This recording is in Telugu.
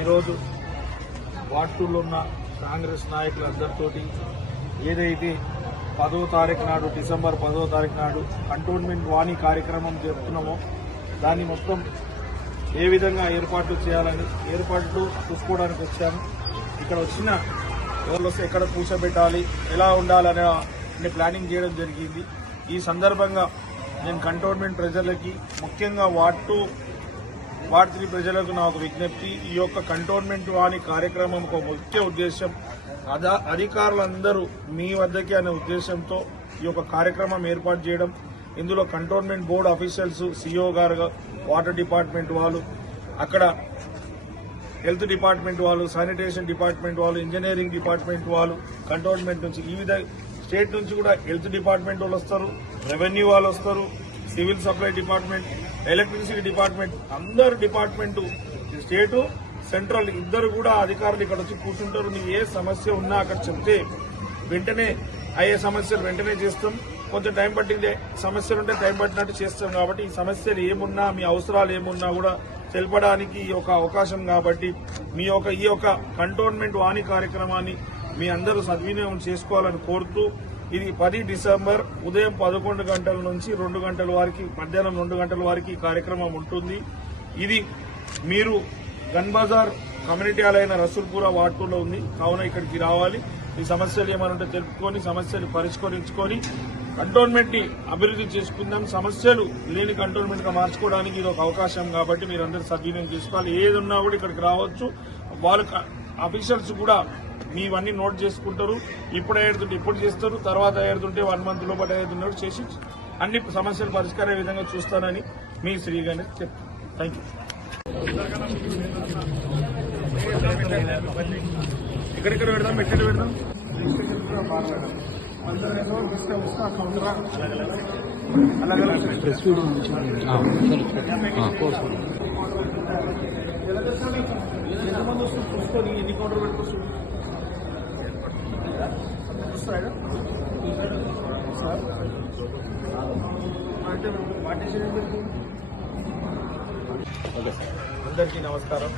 ఈరోజు వార్డులో ఉన్న కాంగ్రెస్ నాయకులందరితోటి ఏదైతే పదో తారీఖు నాడు డిసెంబర్ పదో తారీఖు నాడు కంటోన్మెంట్ వాణి కార్యక్రమం జరుపుతున్నామో దాన్ని మొత్తం ఏ విధంగా ఏర్పాట్లు చేయాలని ఏర్పాట్లు చూసుకోవడానికి వచ్చాము. ఇక్కడ వచ్చిన ఎవరు ఎక్కడ కూర్చోబెట్టాలి ఎలా ఉండాలనే ప్లానింగ్ చేయడం జరిగింది. ఈ సందర్భంగా నేను కంటోన్మెంట్ ప్రజలకి ముఖ్యంగా వార్డ్ టూ ప్రజలకు నా ప్రజలకు నాకు విజ్ఞప్తి. ఈ యొక్క కంటోన్మెంట్ వాణి కార్యక్రమం ఒక ముఖ్య ఉద్దేశం అదా అధికారులందరూ మీ వద్దకి అనే ఉద్దేశంతో ఈ యొక్క కార్యక్రమం ఏర్పాటు చేయడం. ఇందులో కంటోన్మెంట్ బోర్డు అఫీషియల్స్ సిఇఓ గారు వాటర్ డిపార్ట్మెంట్ వాళ్ళు అక్కడ హెల్త్ డిపార్ట్మెంట్ వాళ్ళు శానిటేషన్ డిపార్ట్మెంట్ వాళ్ళు ఇంజనీరింగ్ డిపార్ట్మెంట్ వాళ్ళు కంటోన్మెంట్ నుంచి ఈ విధంగా స్టేట్ నుంచి కూడా హెల్త్ డిపార్ట్మెంట్ వాళ్ళు వస్తారు రెవెన్యూ వాళ్ళు వస్తారు civil supply department electricity department అందరు డిపార్ట్మెంట్ స్టేటు సెంట్రల్ ఇద్దరు కూడా అధికారులు ఇక్కడ వచ్చి కూర్చుంటారు. మీకు ఏ సమస్య ఉన్నా అక్కడ చెప్తే వెంటనే అయ్యే సమస్యలు వెంటనే చేస్తాం. కొంచెం టైం పట్టిందే సమస్యలు ఉంటే టైం పట్టినట్టు చేస్తాం కాబట్టి ఈ సమస్యలు ఏమున్నా మీ అవసరాలు ఏమున్నా కూడా తెలపడానికి ఈ ఒక అవకాశం కాబట్టి మీ యొక్క ఈ యొక్క కంటోన్మెంట్ వాణి కార్యక్రమాన్ని మీ అందరూ సద్వినియోగం చేసుకోవాలని కోరుతూ ఇది పది డిసెంబర్ ఉదయం పదకొండు గంటల నుంచి రెండు గంటల వారికి మధ్యాహ్నం రెండు గంటల వారికి కార్యక్రమం ఉంటుంది. ఇది మీరు గన్ బజార్ కమ్యూనిటీ హాల్ అయిన రసూల్పుర వార్డులో ఉంది. కావున ఇక్కడికి రావాలి. ఈ సమస్యలు ఏమైనా ఉంటే తెలుపుకొని సమస్యలు పరిష్కరించుకొని కంటోన్మెంట్ని అభివృద్ధి చేసుకుందాం. సమస్యలు లేని కంటోన్మెంట్గా మార్చుకోవడానికి ఇది ఒక అవకాశం కాబట్టి మీరు అందరూ సద్వినియోగం చేసుకోవాలి. ఏది ఉన్నా కూడా ఇక్కడికి రావచ్చు. వాళ్ళు అఫీషియల్స్ కూడా మీవన్నీ నోట్ చేసుకుంటారు. ఇప్పుడు ఏడుతుంటే ఇప్పుడు చేస్తారు తర్వాత ఏడుతుంటే వన్ మంత్ లోపల ఏడుతున్నారు చేసి అన్ని సమస్యలు పరిష్కారే విధంగా చూస్తానని మీ శ్రీగాని చెప్తాను థ్యాంక్ యూ ఎక్కడెక్కడ పెడదాం? ఎక్కడ పెడదాం? ఎంతమంది వస్తుంది చూసుకొని ఎన్ని కౌంటర్ పెట్టుకోవచ్చు సార్ అంటే పార్టీషన్ అందరికీ నమస్కారం.